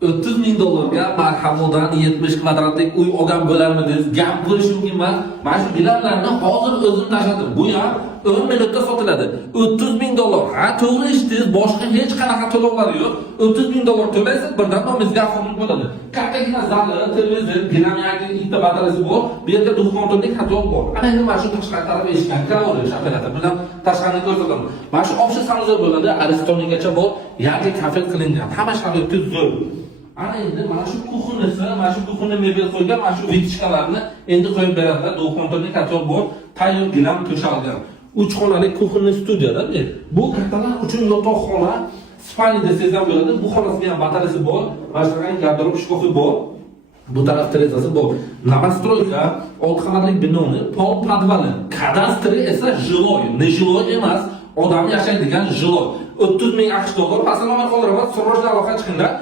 30 ming dollarga marhamodan 70 kvadratlik uy olgan bo'larmidingiz? Gap bo'lishi mumkin emas. Mana shu gilamlarni hozir o'zim tashladim. Bu ham 10 minutda sotiladi. 30 ming dollar. Ha, to'g'ri eshitdingiz. Boshqa hech qanaqa to'lovlar yo'q. 30 ming dollar to'laysiz, birdan nomizga avtomobil bo'ladi. Kattagina zali, televizor, dinamik ikkita batareyasi bor. Bu yerda duxontorlik hatto bor. Ana endi mana shu tashqari taraf eshikdan kiraveradi, shapalata. Bilan tashqarini ko'rsataman. Mana shu ofis sanuzor bo'ladi, Aristonigacha bor. Yangi kafe qilingan. Hamma sharoiti zo'r. Ana endi mana shu kuxonasi, mana shu kuxona mebel qo'ygan, mana shu vitishkalarni endi qo'yib beradilar. Duxontorlik hatto bor. Tayyor gilam to'shalgan. 3 xonali kuxonli studiyada bu kattalar uchun yotoqxona, spalni desangiz ham bo'ladi. Bu xonasiga ham batareyasi bor, boshqa garderob shkafi bor. Bu taraf terrazasi bor. Novostroyka, 6 qavatli binoni, pol podvali, kadastri esa jiloy, ne jiloy emas, odam yashaydigan jiloy. 30 ming AQSh dollar, pasalama qoldiraman, so'rashga aloqa chiqinglar.